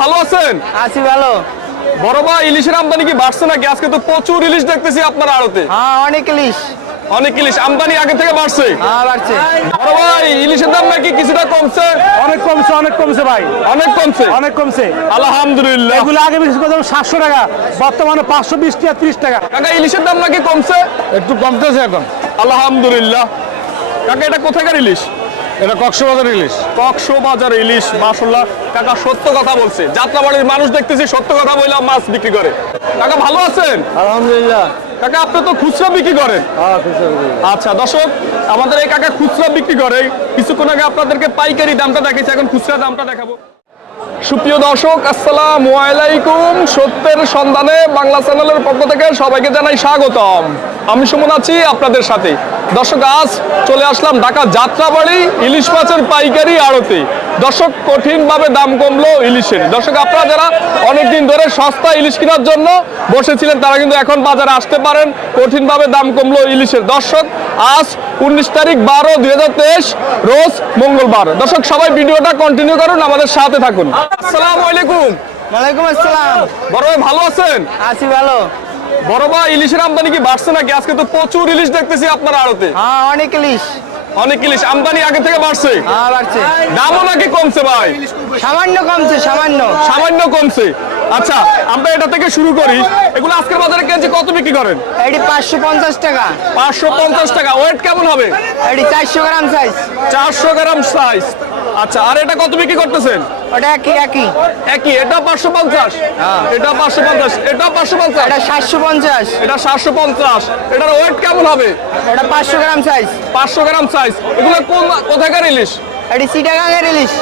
ভালো আছেন? আছি ভালো। বড় ভাই ইলিশের আমদানি কি বাড়ছে নাকি? আজকে তো প্রচুর ইলিশ দেখতেছি আপনার আড়তে। হ্যাঁ অনেক ইলিশ। অনেক ইলিশ। আমদানি আগে থেকে বাড়ছে। হ্যাঁ বাড়ছে। বড় ভাই ইলিশের দাম নাকি কিছুটা কমছে? অনেক কমছে অনেক কমছে ভাই। অনেক কমছে? অনেক কমছে। আলহামদুলিল্লাহ। এগুলো আগে বেশি কথা সাতশো টাকা বর্তমানে পাঁচশো বিশ টাকা ত্রিশ টাকা। কাকা ইলিশের দাম নাকি কমছে? একটু কমতেছে এখন। আলহামদুলিল্লাহ। কাকা এটা কোথাকার ইলিশ? এটা কক্সবাজার ইলিশ। কক্সবাজার ইলিশ মাশাল্লাহ কাকা সত্য কথা বলছে। যাত্রাবাড়ির মানুষ দেখতেছি সত্য কথা বললাম মাছ বিক্রি করে। কাকা ভালো আছেন? আলহামদুলিল্লাহ। কাকা আপনি তো খুচরা বিক্রি করেন। আচ্ছা দর্শক আমাদের এই কাকা খুচরা বিক্রি করে। কিছুক্ষণ আগে আপনাদেরকে পাইকারি দামটা দেখাইছি এখন খুচরা দামটা দেখাবো। সুপ্রিয় দর্শক আসসালামু আলাইকুম। সত্যের সন্ধানে বাংলা চ্যানেলের পক্ষ থেকে সবাইকে জানাই স্বাগতম। আমি সুমন আছি আপনাদের সাথে। দর্শক আজ চলে আসলাম ঢাকা যাত্রাবাড়ি ইলিশ মাছের পাইকারি আড়তে। দর্শক কঠিনভাবে দাম কমলো ইলিশের। দর্শক আপনারা যারা অনেকদিন ধরে সস্তা ইলিশ কেনার জন্য বসেছিলেন তারা কিন্তু এখন বাজারে আসতে পারেন। কঠিনভাবে দাম কমলো ইলিশের। দর্শক আজ উনিশ তারিখ বারো দুই রোজ মঙ্গলবার। দর্শক সবাই ভিডিওটা কন্টিনিউ করুন আমাদের সাথে থাকুন। আসসালামু আলাইকুম। ওয়ালাইকুম আসসালাম। বড় ভাই ভালো আছেন? আছি ভালো। বড় ভাই ইলিশের আমদানি কি বাড়ছে নাকি? আজকে তো প্রচুর ইলিশ দেখতেছি আপনার আড়তে। হ্যাঁ অনেক ইলিশ। অনেক ইলিশ। আমদানি আগে থেকে বাড়ছে? হ্যাঁ বাড়ছে। দামও নাকি কমছে ভাই? সামান্য কমছে সামান্য। সামান্য কমছে। আচ্ছা আমরা এটা থেকে শুরু করি। এগুলো আজকের বাজারে কেজি কত বিক্রি করেন? এটি পাঁচশো পঞ্চাশ টাকা। পাঁচশো পঞ্চাশ টাকা। ওয়েট কেমন হবে? এটি চারশো গ্রাম সাইজ চারশো গ্রাম সাইজ আচ্ছা আর এটা কত বিক্রি করতেছেন? ওটা একই একই। একই এটা পাঁচশো পঞ্চাশ। এটা পাঁচশো পঞ্চাশ এটা পাঁচশো পঞ্চাশ। এটা সাতশো পঞ্চাশ। এটা সাতশো পঞ্চাশ। এটার ওয়েট কেমন হবে? ওটা পাঁচশো গ্রাম সাইজ পাঁচশো গ্রাম সাইজ এগুলো কোন কোথাকার ইলিশ? এটি চিটাগাঙের ইলিশ।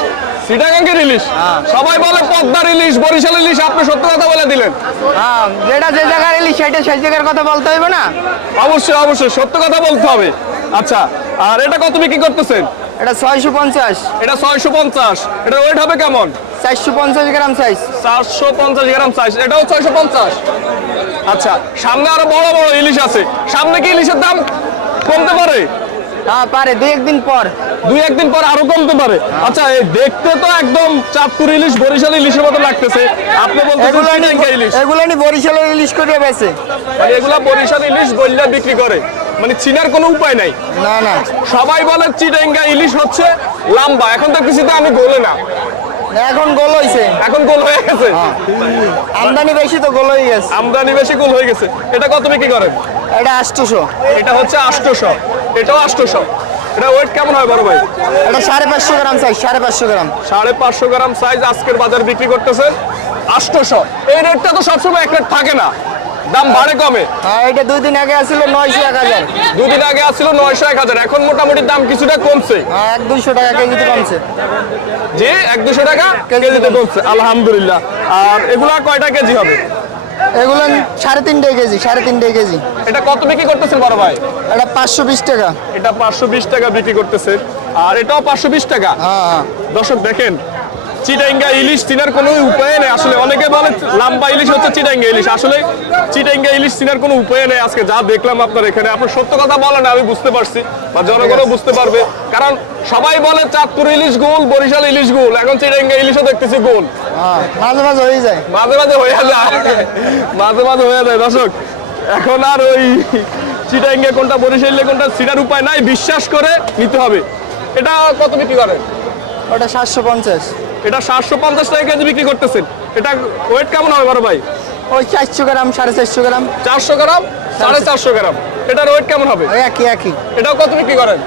সিটাগাঙ্গের ইলিশ? সবাই বলে পদ্মার ইলিশ বরিশাল ইলিশ আপনি সত্য কথা বলে দিলেন। হ্যাঁ যেটা যে জায়গার ইলিশ সেটা সেই জায়গার কথা বলতে হইবে না? অবশ্যই অবশ্যই সত্য কথা বলতে হবে। আচ্ছা আর এটা কত বিক্রি করতেছেন? এটা ছয়শো পঞ্চাশ। এটা ছয়শো পঞ্চাশ। এটা ওয়েট হবে কেমন? চারশো পঞ্চাশ গ্রাম সাইজ চারশো পঞ্চাশ গ্রাম সাইজ এটাও ছয়শো পঞ্চাশ। আচ্ছা সামনে আরও বড় বড় ইলিশ আছে। সামনে কি ইলিশের দাম কমতে পারে? হ্যাঁ পারে। দুই একদিন পর। দুই একদিন পর আরও কমতে পারে। আচ্ছা এই দেখতে তো একদম চাঁদপুর ইলিশ বরিশাল ইলিশের মতো লাগতেছে। আপনি বলতেছেন এগুলো ইলিশ। এগুলো বরিশালের ইলিশ করিয়ে বেছে মানে এগুলা বরিশাল ইলিশ বললে বিক্রি করে। মানে চিনার কোনো উপায় নাই। না না। সবাই বলে চিটাঙ্গা ইলিশ হচ্ছে লাম্বা। এখন তো কিছুতে আমি গোলে না। এখন গোল হইছে। এখন গোল হয়ে গেছে। আমদানি বেশি তো গোল হয়ে গেছে। আমদানি বেশি গোল হয়ে গেছে। এটা কত বিক্রি করেন? এটা আটশোশো এটা হচ্ছে আষ্টশো এটাও আষ্টশো এটা ওয়েট কেমন হয় বড় ভাই? এটা সাড়ে পাঁচশো গ্রাম সাইজ সাড়ে পাঁচশো গ্রাম। সাড়ে পাঁচশো গ্রাম সাইজ আজকের বাজার বিক্রি করতেছে আষ্টশো এই রেটটা তো সবসময় এক রেট থাকে না। দাম বাড়ে কমে। হ্যাঁ এটা দুই দিন আগে আসছিল নয়শো এক হাজার। দুদিন আগে আসছিল নয়শো এক হাজার। এখন মোটামুটি দাম কিছুটা কমছে। হ্যাঁ এক দুইশো টাকা কেজিতে কমছে। যে এক দুশো টাকা কেজিতে কেজিতে কমছে। আলহামদুলিল্লাহ। আর এগুলা কয়টা কেজি হবে? এগুলো সাড়ে তিনটে কেজি সাড়ে তিনটে কেজি। এটা কত বিক্রি করতেছেন বড় ভাই? এটা পাঁচশো বিশ টাকা। এটা পাঁচশো বিশ টাকা বিক্রি করতেছে। আর এটাও পাঁচশো বিশ টাকা? হ্যাঁ হ্যাঁ। দর্শক দেখেন চিটাঙ্গা ইলিশ চিনার কোনো উপায় নেই। আসলে অনেকে বলে লাম্বা ইলিশ হচ্ছে চিটাঙ্গা ইলিশ। আসলে চিটাঙ্গা ইলিশ চিনার কোনো উপায় নেই আজকে। যা দেখলাম আপনার এখানে আপনার সত্য কথা বলেন আমি বুঝতে পারছি বা জনগণও বুঝতে পারবে। কারণ সবাই বলে চাঁদপুর ইলিশ গোল বরিশাল ইলিশ গোল। এখন চিটাঙ্গা ইলিশও দেখতেছি গোল। হ্যাঁ মাঝে মাঝে হয়ে যায়। মাঝে মাঝে হয়ে যায়। মাঝে মাঝে হয়ে যায়। দর্শক এখন আর ওই চিটাঙ্গে কোনটা বরিশালে কোনটা চিনার উপায় নাই। বিশ্বাস করে নিতে হবে। এটা কত বিক্রি করেন? ওটা সাতশো পঞ্চাশ। এটা সাতশো পঞ্চাশ টাকা কেজি বিক্রি করতেছেন। এটা ওয়েট কেমন হবে বড় ভাই? ওই চারশো গ্রাম সাড়ে চারশো গ্রাম। চারশো গ্রাম সাড়ে চারশো গ্রাম। এটার ওয়েট কেমন হবে? একই একই। এটাও কত বিক্রি করেন?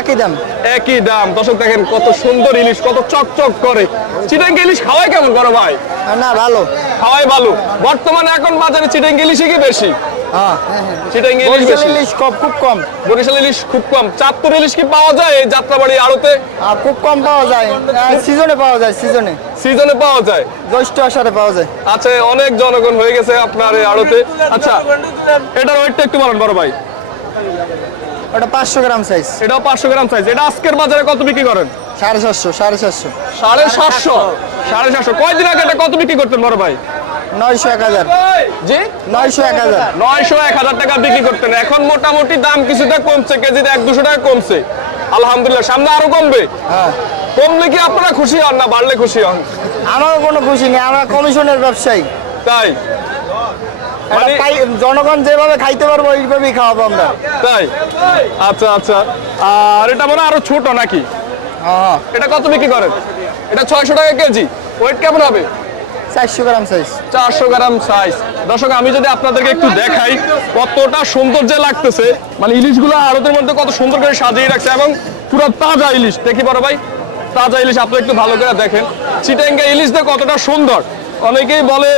একই দাম। একই দাম। দর্শক দেখেন কত সুন্দর ইলিশ কত চকচক করে। চিটাঙ্গি ইলিশ খাওয়াই কেমন বড় ভাই? না ভালো। খাওয়াই ভালো। বর্তমানে এখন বাজারে চিটাঙ্গি ইলিশই কি বেশি? চিটাঙ্গি ইলিশ বরিশাল বেশি। ইলিশ কম খুব কম। বরিশাল ইলিশ খুব কম। চাঁদপুর ইলিশ কি পাওয়া যায় এই যাত্রাবাড়ি আড়তে? খুব কম পাওয়া যায়। সিজনে পাওয়া যায় সিজনে। সিজনে পাওয়া যায়? জ্যৈষ্ঠ আষাঢ়ে পাওয়া যায়। আচ্ছা অনেক জনগণ হয়ে গেছে আপনার এই আড়তে। আচ্ছা এটার ওয়েটটা একটু বলেন বড় ভাই। ওটা পাঁচশো গ্রাম সাইজ এটাও পাঁচশো গ্রাম সাইজ এটা আজকের বাজারে কত বিক্রি করেন? সাড়ে সাতশো সাড়ে সাতশো। সাড়ে সাতশো। সাড়ে সাতশো। কয়দিন আগে এটা কত বিক্রি করতেন বড় ভাই? নয়শো এক হাজার। জি? নয়শো এক হাজার। নয়শো এক হাজার টাকা বিক্রি করতেন। এখন মোটামুটি দাম কিছুটা কমছে কেজিতে এক দুশো টাকা কমছে। আলহামদুলিল্লাহ সামনে আরও কমবে। হ্যাঁ। কমলে কি আপনারা খুশি হন না বাড়লে খুশি হন? আমারও কোনো খুশি নেই আমরা কমিশনের ব্যবসায়ী। তাই? মানে- জনগণ যেভাবে খাইতে পারব ওইভাবেই খাওয়াবো আমরা। তাই? আচ্ছা আচ্ছা। আর এটা মনে আরও ছোট নাকি? হ্যাঁ। এটা কত বিক্রি করেন? এটা ছয়শো টাকা কেজি। ওয়েট কেমন হবে? চারশো গ্রাম সাইজ চারশো গ্রাম সাইজ দর্শক, আমি যদি আপনাদেরকে একটু দেখাই কতটা লাগতেছে। মানে ইলিশগুলো মধ্যে কত সুন্দর করে সাজিয়ে রাখছে এবং পুরো তাজা ইলিশ। দেখি ভাই, তাজা ইলিশ আপনি একটু ভালো করে দেখেন। চিটাঙ্গা ইলিশ দিয়ে কতটা সুন্দর। অনেকেই বলে,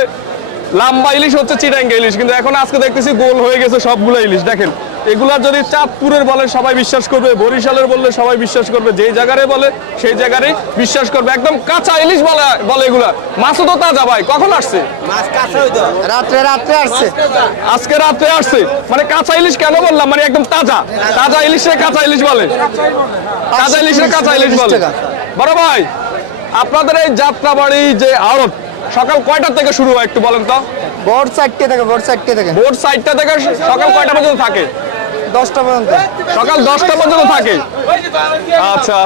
লাম্বা ইলিশ হচ্ছে চিটাঙ্গা ইলিশ, কিন্তু এখন আজকে দেখতেছি গোল হয়ে গেছে সবগুলো ইলিশ। দেখেন এগুলা যদি চাঁদপুরের বলে সবাই বিশ্বাস করবে বরিশালের বললে সবাই বিশ্বাস করবে যেই জায়গারে বলে সেই জায়গারই বিশ্বাস করবে। একদম কাঁচা ইলিশ বলে বলে এগুলা। মাছও তো তাজা ভাই কখন আসছে? রাত্রে রাত্রে আসছে। আজকে রাত্রে আসছে। মানে কাঁচা ইলিশ কেন বললাম? মানে একদম তাজা। তাজা ইলিশে কাঁচা ইলিশ বলে। তাজা ইলিশে কাঁচা ইলিশ বলে। বড় ভাই আপনাদের এই যাত্রাবাড়ি যে আড়ত সকাল কয়টা থেকে শুরু হয় একটু বলেন তো? ভোর চারটে থেকে ভোর চারটে থেকে। ভোর সাইডটা থেকে সকাল কয়টা পর্যন্ত থাকে? দশটা পর্যন্ত। সকাল দশটা পর্যন্ত থাকে। আচ্ছা।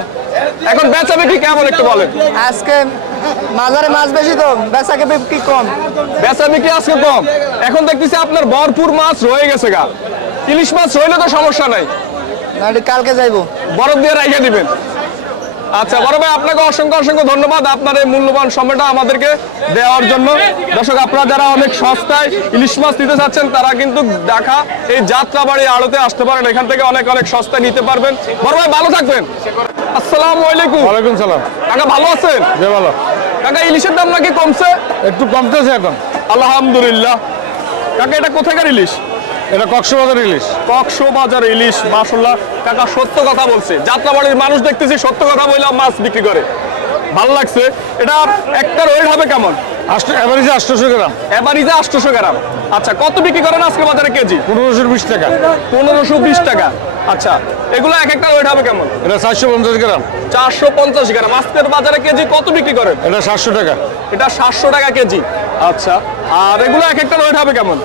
এখন বেচা বিক্রি কেমন একটু বলেন। আজকে মাজারে মাছ বেশি তো বেচাকে বিক্রি কম? বেচা বিক্রি আজকে কম। এখন দেখতেছি আপনার ভরপুর মাছ রয়ে গেছে গা। ইলিশ মাছ রইলে তো সমস্যা নাই। কালকে যাইবো। বরফ দিয়ে রাইখে দিবেন। আচ্ছা বড় ভাই আপনাকে অসংখ্য অসংখ্য ধন্যবাদ আপনার এই মূল্যবান সময়টা আমাদেরকে দেওয়ার জন্য। দর্শক আপনারা যারা অনেক সস্তায় ইলিশ মাছ নিতে চাচ্ছেন তারা কিন্তু দেখা এই যাত্রা বাড়ি আড়তে আসতে পারেন। এখান থেকে অনেক অনেক সস্তায় নিতে পারবেন। বড় ভাই ভালো থাকবেন। আসসালামু আলাইকুম। ওয়ালাইকুম সালাম। কাকা ভালো আছেন? যে ভালো। কাকা ইলিশের দাম নাকি কমছে? একটু কমতেছে এখন। আলহামদুলিল্লাহ। কাকা এটা কোথাকার ইলিশ? এটা কক্সবাজার ইলিশ। কক্সবাজার ইলিশ মাশাল্লাহ কাকা সত্য কথা বলছে। যাত্রাবাড়ির মানুষ দেখতেছি সত্য কথা বললাম মাছ বিক্রি করে। ভালো লাগছে। এটা একটা ওয়েট হবে কেমন? এভারেজে আটশোশো গ্রাম। ইজা আটশোশো গ্রাম। আচ্ছা কত বিক্রি করেন আজকে বাজারে কেজি? পনেরোশো বিশ টাকা। পনেরোশো বিশ টাকা। আচ্ছা এগুলো এক একটা ওয়েট হবে কেমন? এটা চারশো পঞ্চাশ গ্রাম। চারশো পঞ্চাশ গ্রাম। আজকের বাজারে কেজি কত বিক্রি করেন? এটা সাতশো টাকা। এটা সাতশো টাকা কেজি। আচ্ছা আর এগুলো এক একটা ওয়েট হবে কেমন?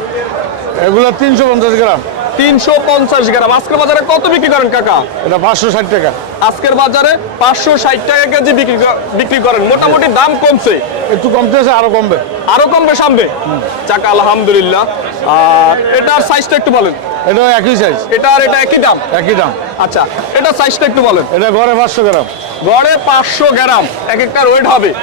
এগুলো তিনশো পঞ্চাশ গ্রাম। তিনশো পঞ্চাশ গ্রাম। আজকের বাজারে কত বিক্রি করেন কাকা? এটা পাঁচশো ষাট টাকা। আজকের বাজারে পাঁচশো ষাট টাকা কেজি বিক্রি বিক্রি করেন। মোটামুটি দাম কমছে। একটু কমতেছে আরও কমবে। আরও কমবে সামনে? যাক আলহামদুলিল্লাহ। আর এটার সাইজটা একটু বলেন। এটা একই সাইজ এটা আর এটা একই দাম? একই দাম। আচ্ছা এটা সাইজটা একটু বলেন। এটা ঘরে পাঁচশো গ্রাম। গড়ে পাঁচশো গ্রাম। এক একটা ওয়েট হবে।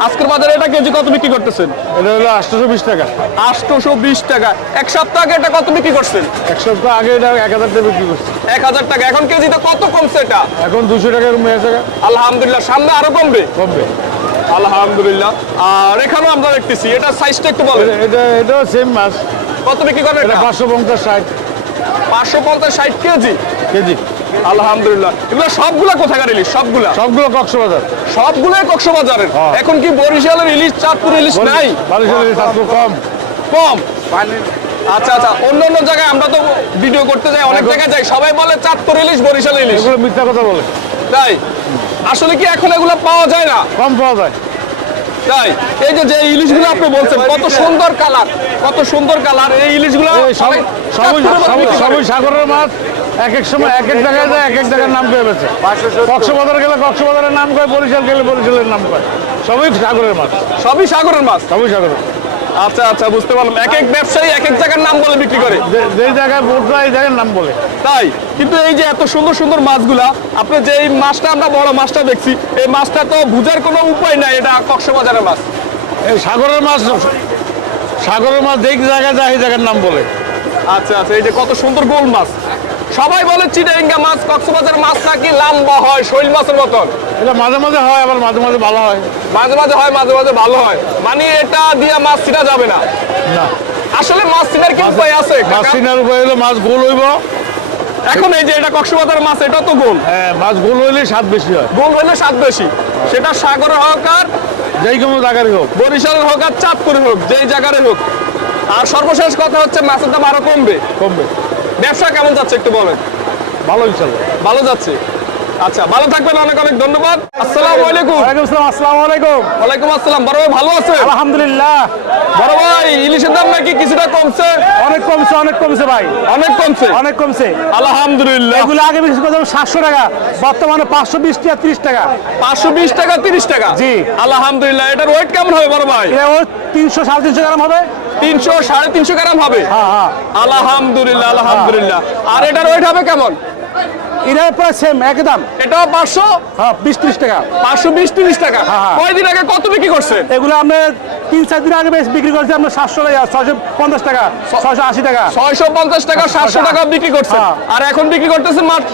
আজকের বাজারে এটা কেজি কত বিক্রি করতেছেন? এটা হলো আটশোশো বিশ টাকা। আটশোশো বিশ টাকা। এক সপ্তাহ আগে এটা কত বিক্রি করছেন? এক সপ্তাহ আগে এটা এক হাজার টাকা বিক্রি করছে। এক হাজার টাকা। এখন কেজিটা কত কমছে এটা? এখন দুশো টাকা কমে গেছে আলহামদুলিল্লাহ সামনে আরও কমবে? কমবে। আলহামদুলিল্লাহ। আর এখানেও আমরা দেখতেছি এটা সাইজটা একটু বলেন। এটা- এটা এটাও সেম মাছ। কত বিক্রি করেন এটা? পাঁচশো পঞ্চাশ ষাট। পাঁচশো পঞ্চাশ ষাট কেজি? কেজি। আলহামদুলিল্লাহ। এগুলো সবগুলা কোথাকার ইলিশ সবগুলা? সবগুলো কক্সবাজার। সবগুলোই কক্সবাজারের। হ্যাঁ। এখন কি বরিশালের ইলিশ চাঁদপুর ইলিশ নাই? কম। কম। আচ্ছা আচ্ছা। অন্য অন্য জায়গায় আমরা তো ভিডিও করতে যাই অনেক জায়গায় যাই। সবাই বলে চাঁদপুর ইলিশ বরিশাল ইলিশ এগুলো মিথ্যা কথা বলে। তাই? আসলে কি এখন এগুলো পাওয়া যায় না? কম পাওয়া যায়। তাই? এই যে যে ইলিশগুলো আপনি বলছেন কত সুন্দর কালার কত সুন্দর কালার এই ইলিশগুলো সবুজ। সবুজ সাগরের মাছ। এক এক সময় এক এক জায়গায় যায় এক এক জায়গার নাম করে বেছে। কক্সবাজার গেলে কক্সবাজারের নাম কয় বরিশাল গেলে বরিশালের নাম কয় সবই সাগরের মাছ। সবই সাগরের মাছ? সবই সাগরের আচ্ছা আচ্ছা বুঝতে পারলাম। এক এক ব্যবসায়ী এক এক জায়গার নাম বলে বিক্রি করে। যে- যেই জায়গায় বোট এই জায়গার নাম বলে। তাই? কিন্তু এই যে এত সুন্দর সুন্দর মাছগুলা আপনি যে এই মাছটা আমরা বড় মাছটা দেখছি এই মাছটা তো বুঝার কোনো উপায় নাই এটা কক্সবাজারের মাছ। এই সাগরের মাছ সাগরের মাছ যেই জায়গায় যায় এই জায়গার নাম বলে। আচ্ছা আচ্ছা এই যে কত সুন্দর গোল মাছ। সবাই বলে চিটাঙ্গা মাছ কক্সবাজার মাছ নাকি লম্বা হয় শৈল মাছের মতন? এটা মাঝে মাঝে হয় আবার মাঝে মাঝে ভালো হয়। মাঝে মাঝে হয় মাঝে মাঝে ভালো হয়। মানে এটা দিয়ে মাছ ছিটা যাবে না। না। আসলে মাছ ছিটার কি উপায় আছে মাছ? চিনার উপায় হলো মাছ গোল হইব। এখন এই যে এটা কক্সবাজার মাছ এটা তো গোল। হ্যাঁ মাছ গোল হইলে স্বাদ বেশি হয়। গোল হইলে স্বাদ বেশি। সেটা সাগরের হোক আর যেই কোনো জায়গারই হোক। বরিশালের হোক আর চাঁদপুরের হোক যেই জায়গার হোক। আর সর্বশেষ কথা হচ্ছে মাছের দাম আরও কমবে। কমবে। ব্যবসা কেমন যাচ্ছে একটু বলেন? ভালো ইনশাল্লাহ। ভালো যাচ্ছে? আচ্ছা ভালো থাকবেন অনেক অনেক ধন্যবাদ। আসসালামু আলাইকুম। ওয়ালাইকুম আসসালাম আসসালামু আলাইকুম। ওয়ালাইকুম আসসালাম। বড় ভাই ভালো আছেন? আলহামদুলিল্লাহ। বড় ভাই ইলিশের দাম নাকি কিছুটা কমছে? অনেক কমছে অনেক কমছে ভাই। অনেক কমছে? অনেক কমছে। আলহামদুলিল্লাহ। এগুলো আগে বিক্রি করতাম সাতশো টাকা বর্তমানে পাঁচশো বিশ টাকা ত্রিশ টাকা। পাঁচশো বিশ টাকা তিরিশ টাকা? জি। আলহামদুলিল্লাহ এটার ওয়েট কেমন হবে বড় ভাই? এটা তিনশো সাড়ে তিনশো গ্রাম হবে। তিনশো সাড়ে তিনশো গ্রাম হবে। হ্যাঁ হ্যাঁ। আলহামদুলিল্লাহ আলহামদুলিল্লাহ। আর এটার ওয়েট হবে কেমন? এটা প্রায় সেম একই দাম এটাও পাঁচশো? হ্যাঁ বিশ ত্রিশ টাকা। পাঁচশো বিশ তিরিশ টাকা? হ্যাঁ, হ্যাঁ। কয়দিন আগে কত বিক্রি করছেন এগুলো আমরা তিন চার দিন আগে বেশ বিক্রি করছি আমরা সাতশো ছয়শো পঞ্চাশ টাকা ছয়শো আশি টাকা। ছয়শো পঞ্চাশ টাকা সাতশো টাকা বিক্রি করছেন হ্যাঁ। আর এখন বিক্রি করতেছেন মাত্র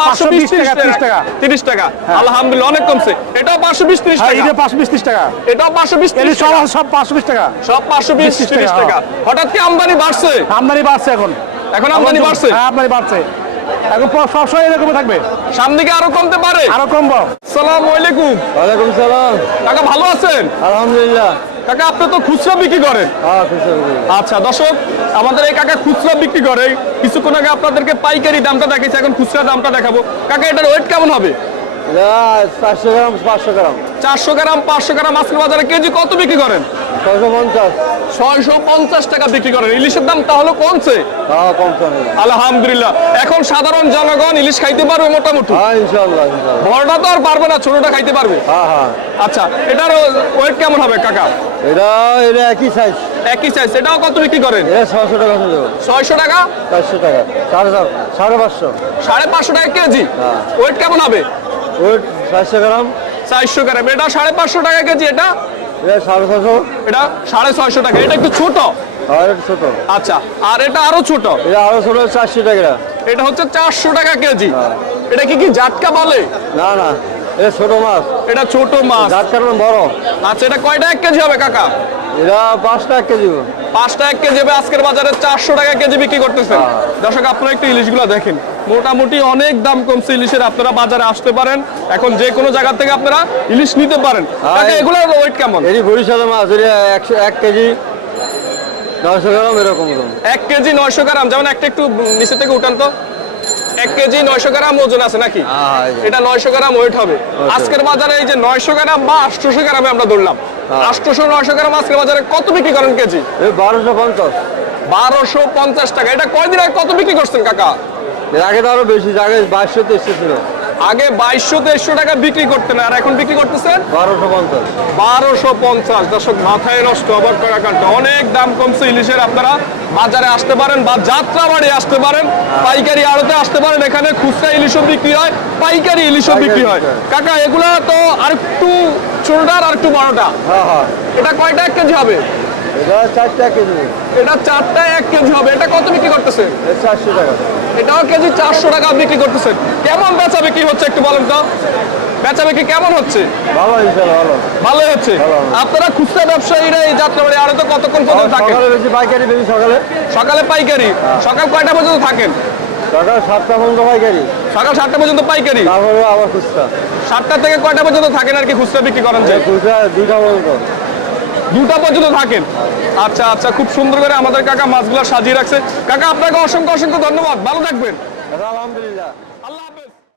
পাঁচশো বিশ 520 তিরিশ টাকা, 30 টাকা। টাকা। তিরিশ টাকা। আলহামদুলিল্লাহ অনেক কমছে। এটাও পাঁচশো বিশ তিরিশ টাকা। এটা পাঁচশো বিশ ত্রিশ টাকা। এটাও পাঁচশো বিশ এটি তিরিশ সব সব পাঁচশো বিশ টাকা। সব পাঁচশো বিশ 20 টাকা, টাকা। হঠাৎ কি আমদানি বাড়ছে? আমদানি বাড়ছে এখন। এখন আমদানি বাড়ছে? হ্যাঁ আমদানি বাড়ছে। এখন সবসময় এরকম থাকবে। সামনে আরও কমতে পারে? আরও কমবো। সালাম আলাইকুম। ওয়ালাইকুম সালাম। কাকা ভালো আছেন? আলহামদুলিল্লাহ। কাকা আপনি তো খুচরা বিক্রি করেন। হ্যাঁ। আচ্ছা দর্শক আমাদের এই কাকা খুচরা বিক্রি করে। কিছুক্ষণ আগে আপনাদেরকে পাইকারি দামটা দেখাইছে এখন খুচরা দামটা দেখাবো। কাকা এটার ওয়েট কেমন হবে? চারশো গ্রাম পাঁচশো গ্রাম। চারশো গ্রাম পাঁচশো গ্রাম আজকের বাজারে কেজি কত বিক্রি করেন? ছয়শো পঞ্চাশ। ছয়শো পঞ্চাশ টাকা বিক্রি করেন। ইলিশের দাম তাহলে কমছে? হ্যাঁ আলহামদুলিল্লাহ। এখন সাধারণ জনগণ ইলিশ খাইতে পারবে মোটামুটি? হ্যাঁ বড়টা তো আর পারবে না ছোটটা খাইতে পারবে। হ্যাঁ হ্যাঁ। আচ্ছা এটার ওয়েট কেমন হবে কাকা? এটা এটা একই সাইজ একই সাইজ এটাও কত বিক্রি করেন? ছশো টাকা ছয়শো টাকা? চারশো টাকা। সাড়ে সাড়ে পাঁচশো। সাড়ে পাঁচশো টাকা কেজি? হ্যাঁ। ওয়েট কেমন হবে? ওই চারশো গ্রাম। চারশো গ্রাম। এটা সাড়ে পাঁচশো টাকা কেজি এটা? এটা সাড়ে ছশো এটা সাড়ে ছয়শো টাকা এটা একটু ছোট। আর এটা আচ্ছা আর এটা আরও ছোট। এটা আরও ছোটো চারশো টাকা। এটা হচ্ছে চারশো টাকা কেজি। হ্যাঁ। এটা কি কি জাটকা বলে? না না। এটা ছোটো মাছ। এটা ছোট মাছ। যার কারণে বড়। আচ্ছা এটা কয়টা এক কেজি হবে কাকা? এটা পাঁচটা এক কেজি পাঁচটা এক কেজি হবে আজকের বাজারে চারশো টাকা কেজি বিক্রি করতেছেন। হ্যাঁ। দর্শক আপনারা একটু ইলিশগুলো দেখেন। মোটামুটি অনেক দাম কমছে ইলিশের আপনারা বাজারে আসতে পারেন। এখন যে কোনো জায়গা থেকে আপনারা ইলিশ নিতে পারেন। হ্যাঁ। কাকা ওয়েট কেমন? এটি বরিশালের মাছ এটা একশো এক কেজি নয়শো গ্রাম এরকম এক কেজি নয়শো গ্রাম যেমন একটা একটু নিচে থেকে উঠান তো। এক কেজি নয়শো গ্রাম ওজন আছে নাকি। এটা নয়শো গ্রাম ওয়েট হবে। আজকের বাজারে এই যে নয়শো গ্রাম বা আটশোশো গ্রামে আমরা ধরলাম। আটশোশো নয়শো গ্রাম আজকের বাজারে কত বিক্রি করেন কেজি? বারোশো পঞ্চাশ। বারোশো পঞ্চাশ টাকা। এটা কয়দিন আগে কত বিক্রি করছেন কাকা? এর আগে তো আরও বেশি আগে বাইশশো তেইশশো ছিল। আগে বাইশশো তেইশশো টাকা বিক্রি করতেন আর এখন বিক্রি করতেছেন? বারোশো পঞ্চাশ। বারোশো পঞ্চাশ। দর্শক মাথায় নষ্ট অবাক করা কাণ্ড। অনেক দাম কমছে ইলিশের আপনারা বাজারে আসতে পারেন বা যাত্রা বাড়ি আসতে পারেন পাইকারি আড়তে আসতে পারেন এখানে খুচরা ইলিশও বিক্রি হয় পাইকারি ইলিশও বিক্রি হয়। কাকা এগুলা তো আর একটু ছোটটার আর একটু বড়টা। হ্যাঁ হ্যাঁ। এটা কয়টা এক কেজি হবে? এটা চারটে কেজি। এটা চারটা এক কেজি হবে। এটা কত বিক্রি করতেছে? চারশো টাকা। এটাও কেজি চারশো টাকা বিক্রি করতেছে। কেমন বেচা বিক্রি হচ্ছে একটু বলেন তো? বেচা বিক্রি কেমন হচ্ছে? ভালো ইনশাল্লাহ ভালো। ভালোই হচ্ছে? আপনারা খুচরা ব্যবসায়ীরা এই যাত্রাবাড়ি আরও তো কতক্ষণ পর্যন্ত থাকেন? সকালে পাইকারি বেশি সকালে? সকালে পাইকারি। সকাল কয়টা পর্যন্ত থাকেন? সকাল সাতটা পর্যন্ত পাইকারি। সকাল সাতটা পর্যন্ত পাইকারি? তারপরে আবার খুচরা। সাতটা থেকে কয়টা পর্যন্ত থাকেন আর কি খুচরা বিক্রি করেন যে? খুচরা দুইটা পর্যন্ত। দুটা পর্যন্ত থাকেন। আচ্ছা আচ্ছা খুব সুন্দর করে আমাদের কাকা মাছগুলো সাজিয়ে রাখছে। কাকা, আপনাকে অসংখ্য অসংখ্য ধন্যবাদ। ভালো থাকবেন। আলহামদুলিল্লাহ।